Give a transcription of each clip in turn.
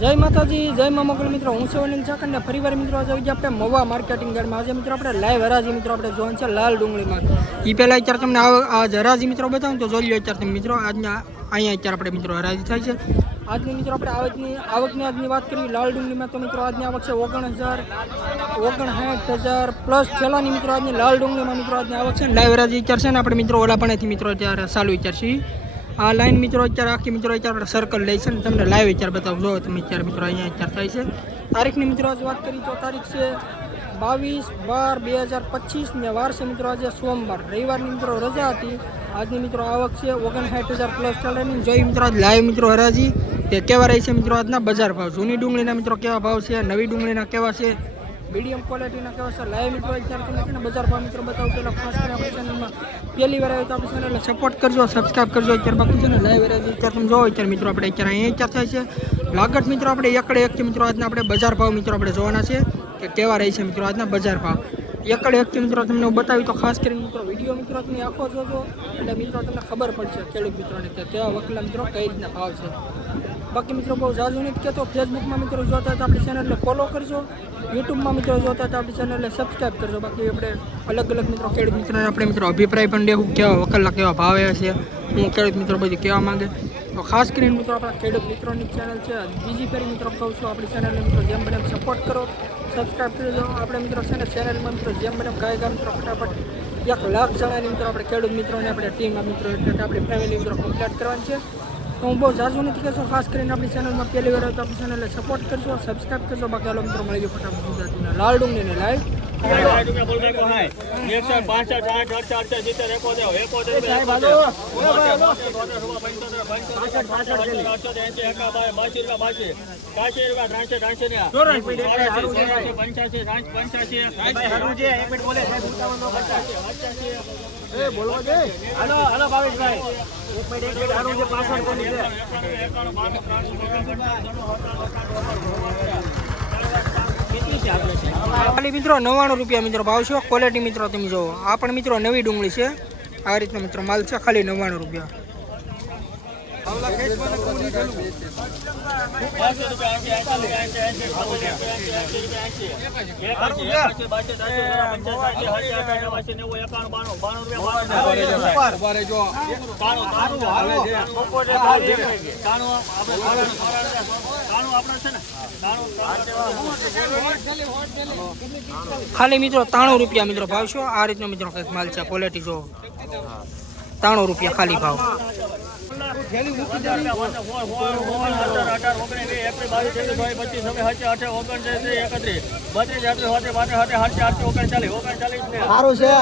જય માતાજી, જય મા મોગલ મિત્રો. હું છું અનિલ ચાકર ને ફરીવાર મિત્રો આજે આવી ગયા આપણે મવા માર્કેટિંગ યાર્ડમાં આજે મિત્રો આપણે લાઈવ હરાજી મિત્રો આપણે જોવાનું છે લાલ ડુંગળીમાં. એ પહેલાં અત્યારે તમને આજ હરાજી મિત્રો બતાવું તો જોઈ લો અત્યારે તમે મિત્રો. આજના અહીંયા અત્યારે આપણે મિત્રો હરાજી થાય છે. આજની મિત્રો આપણે આવકની આવકની આજની વાત કરીએ, લાલ ડુંગળીમાં તો મિત્રો આજની આવક છે ઓગણ હજાર ઓગણસાઠ હજાર પ્લસ છેલ્લાની મિત્રો આજની લાલ ડુંગળીમાં મિત્રો આજની આવક છે. લાઈવ હરાજી છે ને આપણે મિત્રો ઓલા મિત્રો અત્યારે ચાલુ છીએ આ લાઈન મિત્રો અત્યારે આખી મિત્રો અત્યારે સર્કલ લે છે ને તમને લાઈવ અત્યારે બતાવું. જો તમે અત્યારે મિત્રો અહીંયા અત્યારે થાય છે. તારીખની મિત્રો આજે વાત કરી તો તારીખ છે બાવીસ બાર બે હજાર પચીસ ને વાર છે મિત્રો આજે સોમવાર. રવિવારની મિત્રો રજા હતી. આજની મિત્રો આવક છે ઓગણસાઠ હજાર પ્લસ ચાલેની જોઈ મિત્રો આજ લાઈવ મિત્રો હરાજી. તે કેવા રહી છે મિત્રો આજના બજાર ભાવ? જૂની ડુંગળીના મિત્રો કેવા ભાવ છે? નવી ડુંગળીના કેવા છે? મીડિયમ ક્વોલિટીના કેવા છે, લાઈવ મિત્રો અત્યારે નથી ને બજાર ભાવ મિત્રો બતાવું, પહેલાં ખાસ કરીને આપણી ચેનલમાં પહેલી વાર આવ્યો તો આપણી ચેનલને સપોર્ટ કરજો સબસ્ક્રાઈબ કરજો, અત્યારે બાકી છે ને લાઈવ રહેજો અત્યારે તમે જોવો, અત્યારે મિત્રો આપણે અત્યારે અહીંયા ચર્ચા થાય છે? લાગત મિત્રો આપણે એકડે એકથી મિત્રો આજના આપણે બજાર ભાવ મિત્રો આપણે જોવાના છે કે કેવા રહી છે મિત્રો આજના બજાર ભાવ. એકડે એકથી મિત્રો તમને બતાવી તો ખાસ કરીને મિત્રો વીડિયો મિત્રો તમે આખો જોજો, એટલે મિત્રો તમને ખબર પડશે ખેડૂત મિત્રોને કે કેવા વકલા મિત્રો કઈ રીતના ભાવ છે. બાકી મિત્રો બહુ ઝાઝુ નથી કહેતો. ફેસબુકમાં મિત્રો જોતા તો આપણી ચેનલને ફોલો કરજો. યુટ્યુબમાં મિત્રો જોતા તો આપણી ચેનલને સબસ્ક્રાઈબ કરજો. બાકી આપણે અલગ અલગ મિત્રો ખેડૂત મિત્રોને આપણે મિત્રો અભિપ્રાય પણ દેવું, કેવા વકલના કેવા ભાવ છે, હું ખેડૂત મિત્રો બધું કહેવા માંગે. તો ખાસ કરીને મિત્રો આપણા ખેડૂત મિત્રોની ચેનલ છે. બીજી ફેરી મિત્રો કહું છું, આપણી ચેનલને મિત્રો જેમ બને સપોર્ટ કરો. સબસ્ક્રાઈબ કરજો આપણે મિત્રો છે ને ચેનલમાં મિત્રો જેમ બને ગાય ગાય મિત્રો ફટાફટ એક લાખ જણાની મિત્રો આપણે ખેડૂત મિત્રોને આપણે ટીમમાં મિત્રો એટલે કે આપણી ફેમિલી મિત્રો કમ્પ્લીટ કરવાની છે. તો હું બહુ ઝાઝું નથી કહેશો ખાસ કરીને આપણી ચેનલમાં પહેલી વાર તો આપણી ચેનલને સપોર્ટ કરશો સબસ્ક્રાઈબ કરશો બાકી હાલો મિત્રો મળી ગયો ફટાફટ ગુજરાતીના લાલ ડુંગળીને લાઈવ ખાલી મિત્રો નવ્વાણું રૂપિયા મિત્રો ભાવ છે. ક્વોલિટી મિત્રો તમે જોવો આ પણ મિત્રો નવી ડુંગળી છે. આ રીતનો મિત્રો માલ છે ખાલી નવ્વાણું રૂપિયા. ખાલી મિત્રો ત્રાણું રૂપિયા મિત્રો ભાવ છે? આ રીતનો મિત્રો કંઈક માલ છે ક્વોલિટી જો. ત્રાણું રૂપિયા ખાલી ભાવ. સારું છે.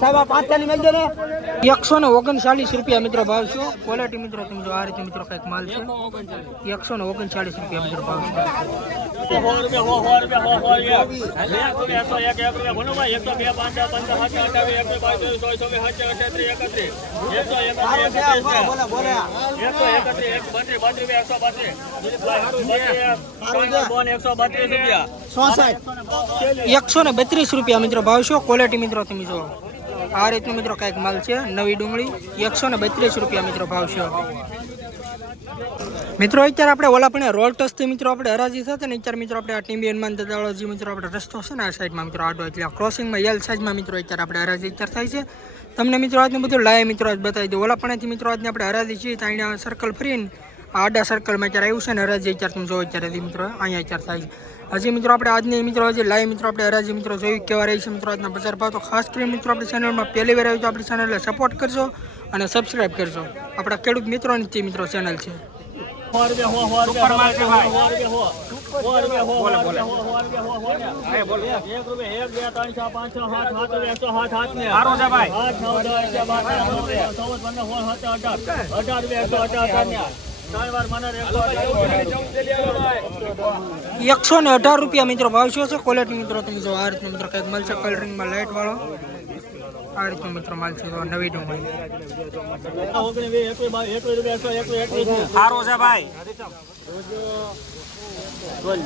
સાહેબ પાંચ ચાલી મેળજો ને. એકસો ને ઓગણચાલીસ રૂપિયા મિત્રો ભાવ છો. ક્વોલિટી મિત્રો તમે જો આ રીતે મિત્રો કંઈક માલ છે. એકસો ને ઓગણચાલીસ રૂપિયા મિત્રો ભાવ છે. એકસો ને બત્રીસ રૂપિયા મિત્રો ભાવ છો. ક્વોલિટી મિત્રો તમે જો આ રીતનું મિત્રો કાંઈક માલ છે, નવી ડુંગળી, એકસો ને બત્રીસ રૂપિયા મિત્રો ભાવ છે. મિત્રો, અત્યારે આપણે ઓલા પણ રોલ ટસથી મિત્રો આપણે હરાજી થશે ને અત્યારે મિત્રો આપણે આ ટીમ્બી હનુમાન દાદાજી મિત્રો આપણે રસ્તો છે ને આ સાઈડમાં મિત્રો આડો, એટલે ક્રોસિંગમાં એલ સાઈઝમાં મિત્રો અત્યારે આપણે હરાજી અત્યારે થાય છે. તમને મિત્રો આજનું બધું લાય મિત્રો આજ બતાવી દઉં. ઓલા પણથી મિત્રો આજને આપણે હરાજી છીએ, તો અહીંયા સર્કલ ફરીને આડા સર્કલમાં અત્યારે આવ્યું છે ને હરાજી અત્યારે તમે જોવો અત્યારે મિત્રો અહીંયા અત્યારે થાય છે. હજી મિત્રો, આપણે આજની મિત્રો, હજી લાઈવ મિત્રો, આપણે હરાજી મિત્રો જોયું, કેવા રહી છે મિત્રો આજના બજાર ભાવ. તો ખાસ કરીને મિત્રો, આપણી ચેનલમાં પહેલી વાર આવ્યું તો આપણી ચેનલને સપોર્ટ કરજો અને સબસ્ક્રાઈબ કરજો. આપણા ખેડૂત મિત્રોની તે મિત્રો ચેનલ છે. એકસો ને અઢાર રૂપિયા મિત્રો ભાવ છે? ક્વોલિટી મિત્રો તમે જો આ રીતનો મિત્રો કંઈક મળશે કલરિંગમાં લાઇટ વાળો. આ રીતનો મિત્રો માલ છે નવી ડુંગળી. સારો છે ભાઈ. જોવા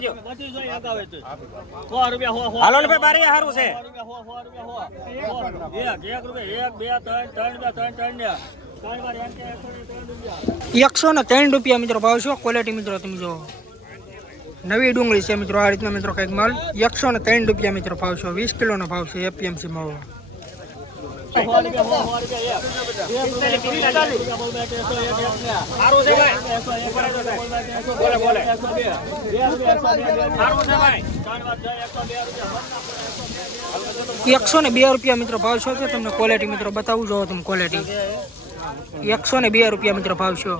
દો હાલો ભાઈ, બારી સારું છે. એકસો ને ત્રણ રૂપિયા મિત્રો ભાવ છો ક્વોલિટી મિત્રો તમે જો નવી ડુંગળી છે મિત્રો, આ રીતના મિત્રો કંઈક માલ. એકસો ને ત્રણ રૂપિયા મિત્રો ભાવ છે. વીસ કિલોનો ભાવ છે એપીએમસી માવો. એકસો ને બે રૂપિયા મિત્રો ભાવ છો. તમને ક્વોલિટી મિત્રો બતાવું, જો તમે ક્વોલિટી એકસો ને બે રૂપિયા મિત્ર ભાવ છો.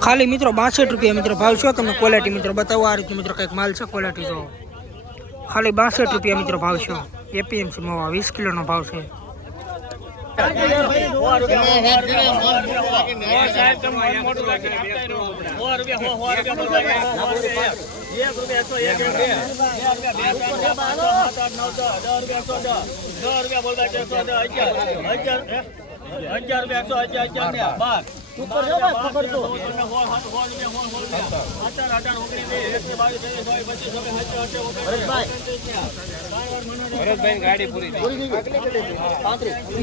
ખાલી મિત્રો બાસઠ રૂપિયા મિત્રો ભાવ છો. તમને ક્વોલિટી મિત્રો બતાવો. આ રીતે મિત્રો કંઈક માલ છે ક્વોલિટી જો. ખાલી બાસઠ રૂપિયા મિત્રો ભાવ છો. એપીએમસી મવા વીસ કિલોનો ભાવ છે. અગિયાર રૂપિયા એકસો અગિયાર અગિયાર ને બાર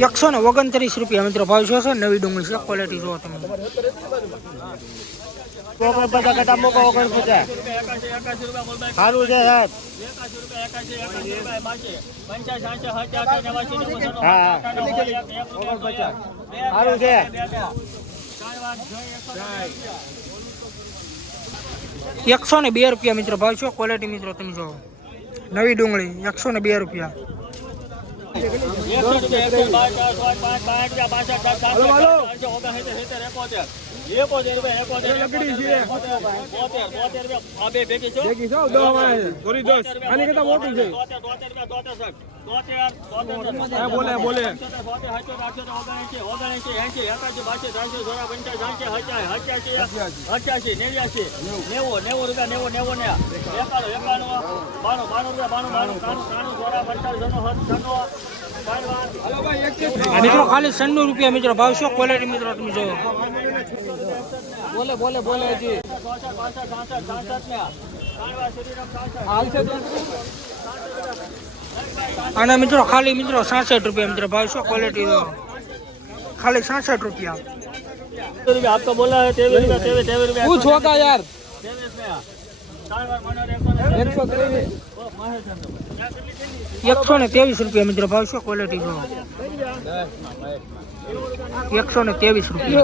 એકસો ને ઓગણત્રીસ રૂપિયા મિત્રો ભાવ છો છે નવી ડુંગળી છે ક્વોલિટી જો તમે સારું છે સાહેબ હા સારું છે એકસો ને બે રૂપિયા મિત્રો ભાવ છો? ક્વોલિટી મિત્રો તમે જો. નવી ડુંગળી, એકસો ને બે રૂપિયા. એક પાંચ પાંચ અઠ્યાસી નેવ્યાસી નેવું નેવું રૂપિયા નેવું નેવું ને એકાણું એકાણું બાણું બાણું રૂપિયા બાણું બાણું ત્રાણું ત્રાણું સોળા પંચાળીસ આ મિત્રો ખાલી સન્નું રૂપિયા મિત્રો ભાવ શું? ક્વોલિટી મિત્રો તમે જોયો બોલે બોલે બોલે હજી. અને મિત્રો ખાલી મિત્રો સાસઠ રૂપિયા મિત્રો ભાવ શું? ક્વોલિટી ખાલી સાસઠ રૂપિયા. આપકો બોલા તેવી રૂપિયા તેવી તેવી રૂપિયા પૂછ હોગા યાર. એકસો ત્રેવીસ. एक सौ ने तेवीस रुपये मित्र भाव शो क्वालिटी एक सौ ने तेवीस रुपये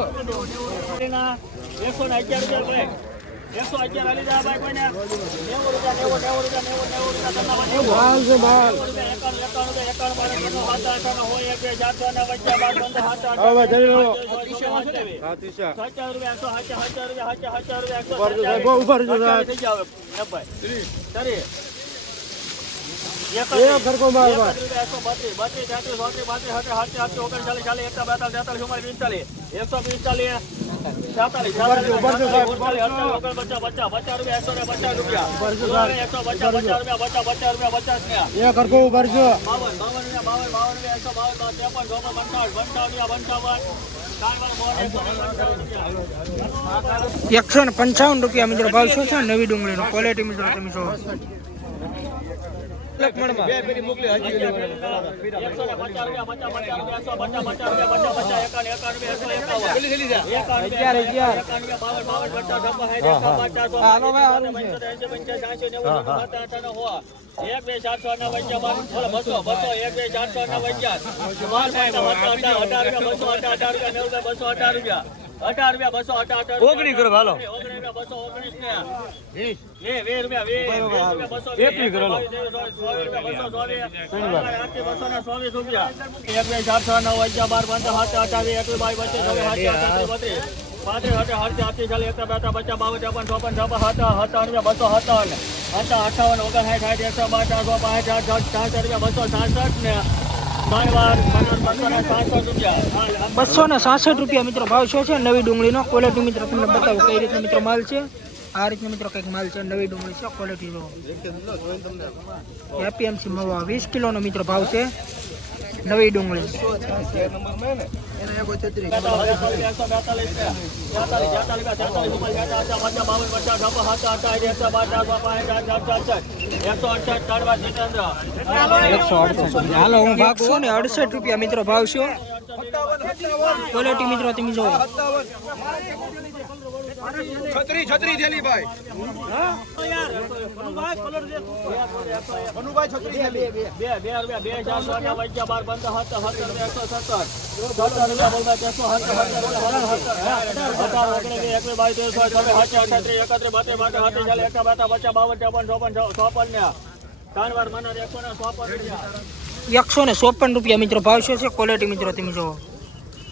એકસો ને પંચાવન રૂપિયા મિત્રો ભાવ શું છે? નવી ડુંગળીનો. ક્વોલિટી મિત્રો તમે જો એક બે ચારસો ને બોલો બસો બસો એક બે ચારસો ના પાંચ અઢાર રૂપિયા બસો અઢાર રૂપિયા નેવું બસો અઢાર રૂપિયા અઢાર રૂપિયા બસો અઢાર અઢાર ઓગણી કરો હાલો ઓગણીસ રૂપિયા બસો ઓગણીસ ને વીસ વીસ રૂપિયા વીસ વીસ બસો વીસ કરો ચોવીસ રૂપિયા બસો ચોવીસ આઠથી બસો ને ચોવીસ રૂપિયા એકવીસ ચાર નવ અગિયાર બાર પંદર સાત અઠાવીસ એકવીસ બાવીસ સાત અઠાવીસ બત્રીસ પાંત્રીસ અડતીસ ચાલીસ એકસો બેતા પચાસ બાવન ચોપન ચોપન છપ્પન સત્તાવન રૂપિયા બસો સત્તાવન હતા અઠાવન ઓગણસાઠ સાઠ એકસો બાર ચારસો પાંચ ચાર ચાર ચારસો રૂપિયા બસો સાસઠ ને બસો ને સાસઠ રૂપિયા મિત્રો ભાવ શું છે. નવી ડુંગળીનો ક્વોલિટી મિત્રો તમને બતાવો કઈ રીતનો મિત્રો માલ છે. આ રીતનો મિત્રો કંઈક માલ છે. નવી ડુંગળી છે ક્વોલિટી એપીએમસી મવા. વીસ કિલોનો મિત્રો ભાવ છે. નવી ડુંગળી. હાલો હું એકસો ને અડસઠ રૂપિયા મિત્રો ભાવ છે ક્વોલિટી મિત્રો તમે જો છત્રી છત્રી જેલી ભાઈ. મનુભાઈ છત્રી થેલી બે બે. રૂપિયા બે ચાર પાંચ નવ અગિયાર બાર પંદર સત્તર સત્તર રૂપિયા એકસો સત્તર સત્તર રૂપિયા સત્તર સત્તર એકવીસ બાવીસ એકત્રીસ બત્રીસ ચાલીસ એકા બાતા પચાસ બાવન ચોપન ચોપન ચોપન ને. ત્રણ વાર મનાર એકસો ને ચોપન રૂપિયા. એકસો ને ચોપન રૂપિયા મિત્રો ભાવ શું છે? ક્વોલિટી મિત્રો તમે જુઓ.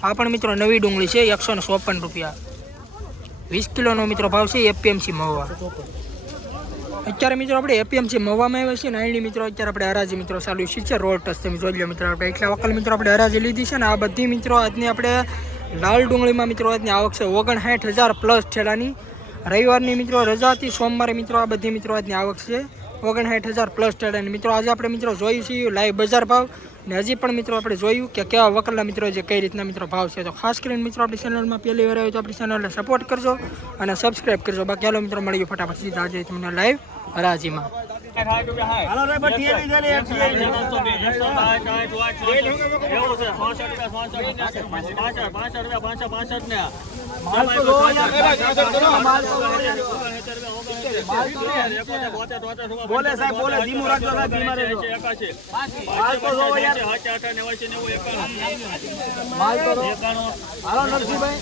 આ પણ મિત્રો નવી ડુંગળી છે એકસો ને ચોપન રૂપિયા. વીસ કિલોનો મિત્રો ભાવ છે એપીએમસી મહુવા. અત્યારે મિત્રો આપણે એપીએમસી મવામાં આવ્યા છીએ ને અહીંની મિત્રો, અત્યારે આપણે હરાજી મિત્રો ચાલુ છે. રોડ ટચ તમે જોઈ લો મિત્રો, આપણે એટલા વકલ મિત્રો આપણે હરાજી લીધી છે ને, આ બધી મિત્રો આજની આપણે લાલ ડુંગળીમાં મિત્રો આજની આવક છે ઓગણસાઠ હજાર પ્લસ ઠેલાની. રવિવારની મિત્રો રજા હતી, સોમવારે મિત્રો આ બધી મિત્રો આજની આવક છે. ઓગણસાઠ હજાર પ્લસ ઠેલાની. મિત્રો આજે આપણે મિત્રો જોઈ છીએ લાઈવ બજાર ભાવ. ને હજી પણ મિત્રો આપણે જોયું કે કેવા વકલના મિત્રો જે કઈ રીતના મિત્રો ભાવ છે. તો ખાસ કરીને મિત્રો આપણી ચેનલમાં પહેલી વાર આવ્યો તો આપણી ચેનલને સપોર્ટ કરજો અને સબસ્ક્રાઈબ કરજો. બાકી હાલો મિત્રો, મળીએ ફટાફટ સીધા આજે તમને લાઈવ હરાજીમાં. બોલે સાહેબ, બોલે, ધીમું રાખજો સાહેબ, ધીમા રહેજો. અઠ્યાસી, અઠ્યાસી, નેવાસી, નેવું, એકાણું. એકાણું. હાલો નરસિંહભાઈ.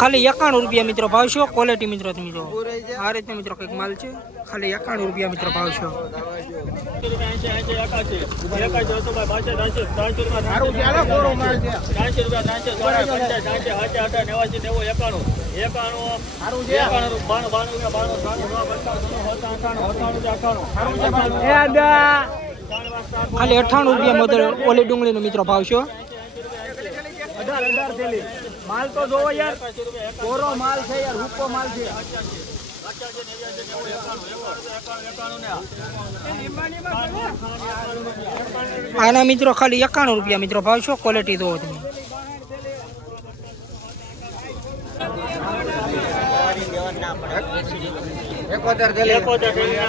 ખાલી એકાણું રૂપિયા મિત્રો ભાવ છો ક્વોલિટી મિત્રો તમે જો. આ રીતે મિત્રો કંઈક માલ છે. ખાલી એકાણું રૂપિયા મિત્રો ભાવ છો. ખાલી અઠાણું રૂપિયા ઓલી ડુંગળીનો મિત્રો ભાવ છો. અઢાર અઢાર માલ તો જોવો યાર. કોરો માલ છે યાર હુક્કો માલ છે. આના મિત્રો ખાલી એકાણું રૂપિયા મિત્રો ભાવ છો? ક્વોલિટી જોવો તમે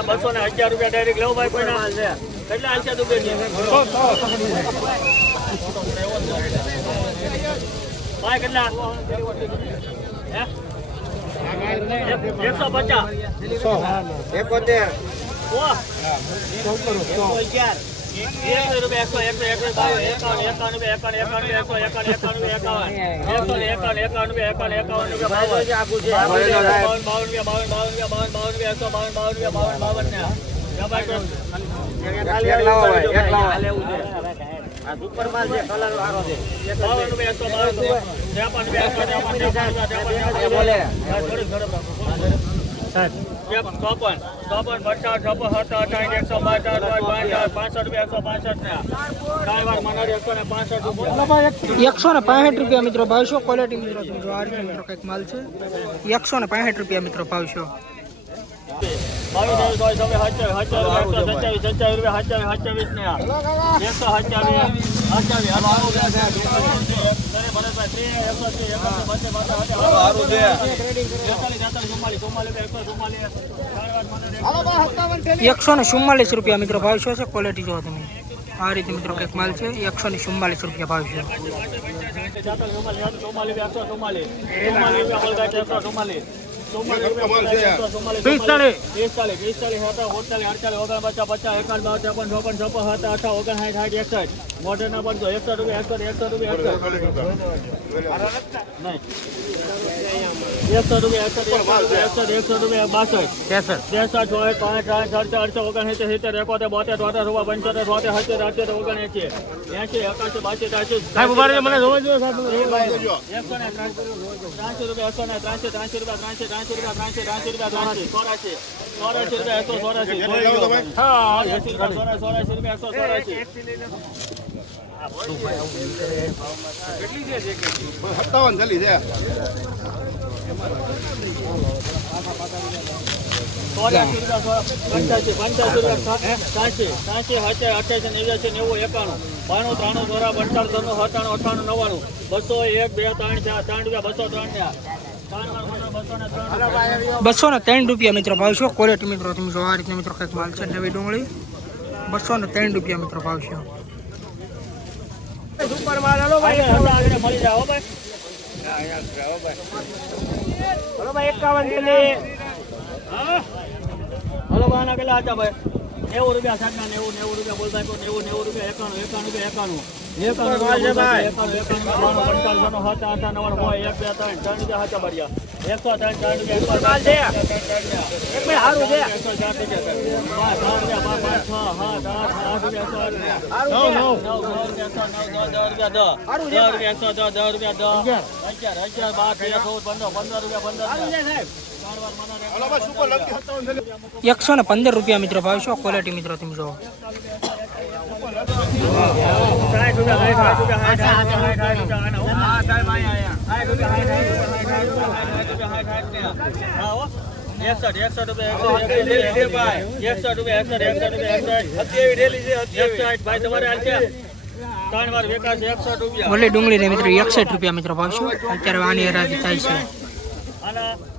બસો ને અગિયાર રૂપિયા ડાયરેક્ટ લેવો ભાઈ કેટલા આશા રૂપિયા ભાઈ કેટલા? એક- એકસો પચાસ. એકોતેર. બાવન. બાવન બાવન બાવન આ સુપર માલ છે. કલર વાળો છે. ત્રેપન, ચોપન. ચોપન પચાસ સત્તર અઠાવીસ એકસો રૂપિયા એકસો પાંસઠ ને ચાર વાર મનાર એકસો ને પાંસઠ રૂપિયા. એકસો ને પાંસઠ રૂપિયા મિત્રો ભાવશો ક્વોલિટી મિત્રો તમે આ મિત્રો કંઈક માલ છે. એકસો ને પાંસઠ રૂપિયા મિત્રો ભાવ એકસો ને. ચુમ્માલીસ રૂપિયા મિત્રો ભાવ છો ક્વોલિટી જો તમે. આ રીતે મિત્રો કંઈક માલ છે એકસો ને ચુમ્માલીસ રૂપિયા ભાવ છે. પિસ્તાલીસ પિસ્તાલીસ પિસ્તાલીસ હતા ઓગણચાલીસ અડચાલીસ ઓગણ પચાસ પચાસ એકાવન બાવન ચોપન છપ્પન સાત અઠા ઓગણ સાઠ સાઠ એકસઠ. મોઢેના એકસો રૂપિયા એકસો એકસો રૂપિયા એકસો નહીં. એકસો રૂપિયા એકસો એકસો એકસો રૂપિયા બાસઠ ત્રેસઠ ચોસઠ પાંચ આઠ અડચાલીસ અડસો ઓગણસિત્તેર સિત્તેર એકોતેર બોતેર તોતેર રૂપિયા પંચોતેર તોતેર સત્તર અઠ્યોતેર ઓગણ એસી એકાસી બાસી ત્રાસી મને એકસો ને ત્રાસી રૂપિયા એકસો ને ત્રાસી ત્રાસી રૂપિયા ત્રાસી ત્રાસી રૂપિયા ત્રાસી ત્રાસી રૂપિયા ત્રાસી ચોરાસી ચોરાસી રૂપિયા એકસો ચોરાસી હા એસી રૂપિયા ચોરાસી ચોરાસી રૂપિયા એકસો ચોરાસી સત્તાવન ચાલી છે રૂપિયા પંચ્યાસી પંચ્યાસી સાસી સાસી હચાર અઠ્યાસી નેવ્યાસી નેવું એકાણું બાણું ત્રાણું ચોરા પંચાણું ત્રણું સત્તાણું અઠાણું નવ્વાણું બસો એક બે ત્રણ ચાર ત્રણ રૂપિયા બસો ત્રણ ને ત્રણ બસો ને ત્રણ રૂપિયા મિત્રો ભાવ છો. ક્વોલિટી મિત્રો તમે જો આ રીતના મિત્રો કંઈક માલ છે નવી ડુંગળી. બસો ને ત્રણ રૂપિયા મિત્રો ભાવ છે. આગળ આગળ આગળ મળી જાઓ ભાઈ. હા? હલો બાના કેટલા હતા ભાઈ? નેવું રૂપિયા સાતના નેવું નેવું રૂપિયા બોલતા કહો નેવું નેવું રૂપિયા એકાણું એકાણું રૂપિયા એકાણું. એકાણું એકાણું એકાણું પંચાવન સાત આઠ એક બે ત્રણ ત્રણ રૂપિયા સાચા ભર્યા. એકસો ત્રણ ચાર રૂપિયા સાત આઠ આઠ રૂપિયા એકસો આઠ નવ નવ. નવ રૂપિયા એકસો દસ રૂપિયા દસ. દસ દસ દસ રૂપિયા દસ. અગિયાર. અગિયાર બાર તેર પંદર પંદર રૂપિયા પંદર એકસો ને પંદર રૂપિયા મિત્રો ભાવ છો ક્વોલિટી મિત્રો તમે જો ઓલી ડુંગળી ને મિત્રો એકસઠ રૂપિયા મિત્રો ભાવ અત્યારે આની હરાજી થાય છે.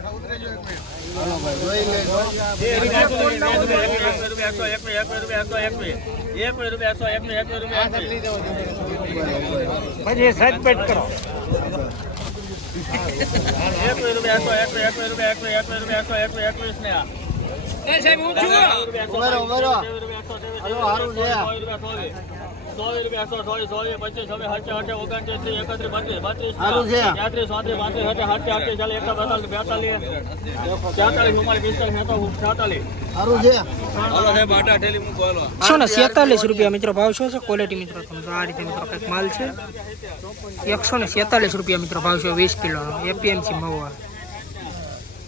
બોતેર, પંચોતેર, બોતેર, એંસી, બાસી, પંચ્યાસી. પંચ્યાસી રૂપિયા, પંચ્યાસી, પંચ્યાસી. સાંસી, સાંસી, સાંસી, સાંસી, અઠા, નેવાસી, નેવું, એકાવન, બાવન, પંચાવન, અઠા, અઠા, નવ્વાણું, સો. સો રૂપિયા, બે, ત્રણ, ચાર, પચીસ છ, સાત, આઠ, નવ, ચૌદ, પંદર, સોળ, સત્તર, અઢાર. અઢાર રૂપિયા, એકસો અઢાર, અઢાર રૂપિયા, ઓગણીસ રૂપિયા, એકસો ઓગણીસ, બે, બે એકસો વીસ. પછી સચપેટ કરો એકસો ને સેતાલીસ રૂપિયા મિત્રો ભાવ શું છે ક્વોલિટી મિત્રો તમે આ રીતે મિત્રો કંઈક માલ છે એકસો ને સેતાલીસ રૂપિયા મિત્રો ભાવ છે વીસ કિલો એપીએમસી મહુવા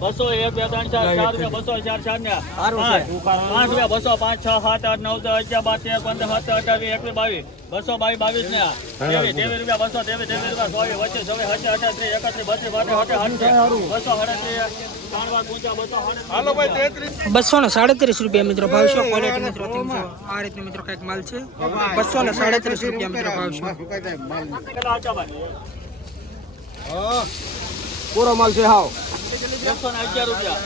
બસો એક બે ત્રણ ચાર ચાર રૂપિયા બસો ચાર ચાર ને પાંચ. રૂપિયા બસો પાંચ છ સાત આઠ નવ દસ અગિયાર બાર તેર પંદર સત્તર અઠાવીસ એકવીસ બાવીસ. બસો બાવીસ બાવીસ ને તેવીસ તેવીસ રૂપિયા બસો તેવીસ તેવીસ રૂપિયા ચોવીસ વચ્ચે ચોવીસ હજાર અઠાત્રીસ એકત્રીસ બત્રીસ બત્રીસ બસો સાડત્રીસ બસો ને સાડત્રીસ રૂપિયા મિત્રો ભાવ છે. ક્વોલિટી મિત્રો આ રીતે મિત્રો કંઈક માલ છે. બસો ને સાડત્રીસ રૂપિયા મિત્રો ભાવ છે. પૂરો માલ છે હાવ. એકસો ને અગિયાર રૂપિયા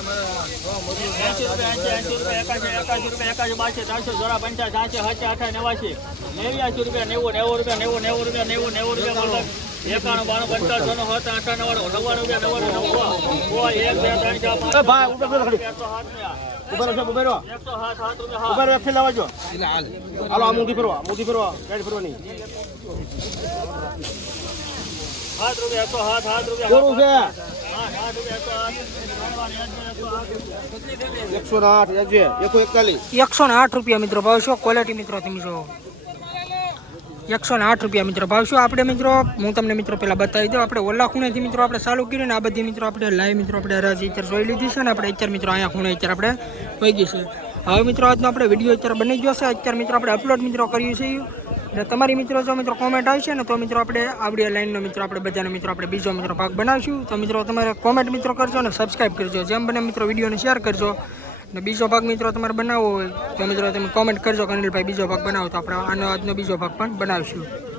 એંસી રૂપિયા એંસી રૂપિયા એકાસી એકાસી રૂપિયા એકાસી બાસી ત્રણસો જોડા પંચાસ સાતસી સાતસી અઠા નેવાસી નેવ્યાસી રૂપિયા નેવું નેવું રૂપિયા નેવું નેવું રૂપિયા નેવું નેવું રૂપિયા એકાણું બાણું પંચાવન સોનું સત્તર અઠા નવ્વાણું રૂપિયા નવ્વાણું નવ્વાણું એક ફરવા મુઠી ફરવા ગાડી ફરવાની સાત એકસો છે ને આઠ એકસો એકસો એકતાલીસ. એકસો ને આઠ રૂપિયા મિત્રો ભાવશો ક્વોલિટી મિત્રો તમે જો. એકસો ને આઠ રૂપિયા મિત્રો ભાવશો આપણે મિત્રો. હું તમને મિત્રો પહેલાં બતાવી દઉં આપણે ઓલા ખૂણેથી મિત્રો આપણે ચાલુ કર્યું ને આ બધી મિત્રો આપણે લાઈવ મિત્રો આપણે હરાજી અત્યારે જોઈ લીધી છે ને આપણે અત્યારે મિત્રો અહીંયા ખૂણે અત્યારે આપણે વહી છે. હવે મિત્રો આજનો આપણે વીડિયો અત્યારે બની ગયો છે અત્યારે મિત્રો આપણે અપલોડ મિત્રો કર્યું છે. અને તમારી મિત્રો જો મિત્રો કોમેન્ટ આવશે ને તો મિત્રો આપણે આવડી લાઈનનો મિત્રો આપણે બધાનો મિત્રો આપણે બીજો મિત્રો ભાગ બનાવીશું. તો મિત્રો તમારે કોમેન્ટ મિત્રો કરજો અને સબસ્ક્રાઈબ કરજો. જેમ બને મિત્રો વિડીયોને શેર કરજો. અને બીજો ભાગ મિત્રો તમારે બનાવવો હોય તો મિત્રો તમે કોમેન્ટ કરજો. કનિલભાઈ બીજો ભાગ બનાવો તો આપણે આનો આજનો બીજો ભાગ પણ બનાવીશું.